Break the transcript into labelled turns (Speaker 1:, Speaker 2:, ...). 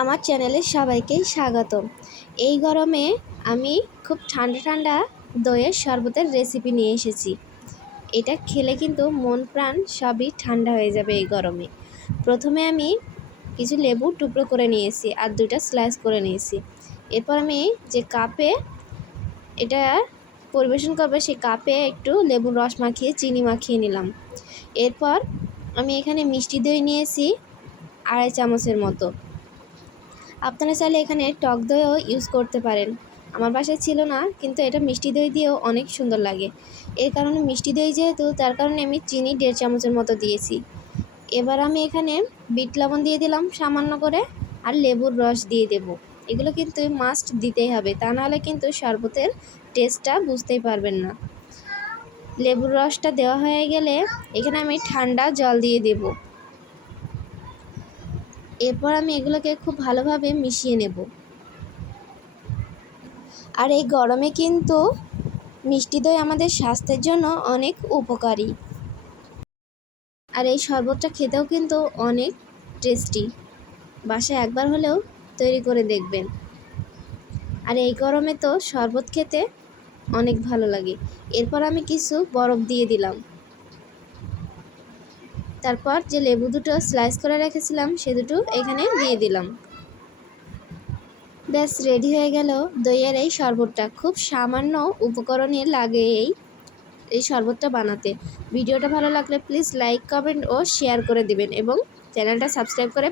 Speaker 1: আমার চ্যানেলে সবাইকে স্বাগতম। এই গরমে আমি খুব ঠান্ডা ঠান্ডা দইয়ের শরবতের রেসিপি নিয়ে এসেছি। এটা খেলে কিন্তু মন প্রাণ সবই ঠান্ডা হয়ে যাবে এই গরমে। প্রথমে আমি কিছু লেবু টুকরো করে নিয়েছি আর দুইটা স্লাইস করে নিয়েছি। এরপর আমি যে কাপে এটা পরিবেশন করবে, সেই কাপে একটু লেবুর রস মাখিয়ে, চিনি মাখিয়ে নিলাম। এরপর আমি এখানে মিষ্টি দই নিয়েছি আড়াই চামচের মতো। আপনারা চাইলে এখানে টক দইও ইউজ করতে পারেন। আমার বাসায় ছিল না, কিন্তু এটা মিষ্টি দই দিয়েও অনেক সুন্দর লাগে। এর কারণে মিষ্টি দই যেহেতু, তার কারণে আমি চিনি দেড় চামচের মতো দিয়েছি। এবার আমি এখানে বিট লবণ দিয়ে দিলাম সামান্য করে, আর লেবুর রস দিয়ে দেব। এগুলো কিন্তু মাস্ট দিতেই হবে, তা নাহলে কিন্তু শরবতের টেস্টটা বুঝতেই পারবেন না। লেবুর রসটা দেওয়া হয়ে গেলে এখানে আমি ঠান্ডা জল দিয়ে দেবো। এরপর আমি এগুলোকে খুব ভালোভাবে মিশিয়ে নেব। আর এই গরমে কিন্তু মিষ্টি দই আমাদের স্বাস্থ্যের জন্য অনেক উপকারী। আর এই শরবতটা খেতেও কিন্তু অনেক টেস্টি। বাসায় একবার হলেও তৈরি করে দেখবেন। আর এই গরমে তো শরবত খেতে অনেক ভালো লাগে। এরপর আমি কিছু বরফ দিয়ে দিলাম। তারপর যে লেবু দুটো স্লাইস করে রেখেছিলাম, সে দুটো এখানে দিয়ে দিলাম। ব্যাস রেডি হয়ে গেল। দইয়ের এই শরবতটা। খুব সামান্য উপকরণে লাগে এই এই শরবতটা বানাতে। ভিডিওটা ভালো লাগলে প্লিজ লাইক কমেন্ট ও শেয়ার করে দিবেন এবং চ্যানেলটা সাবস্ক্রাইব করে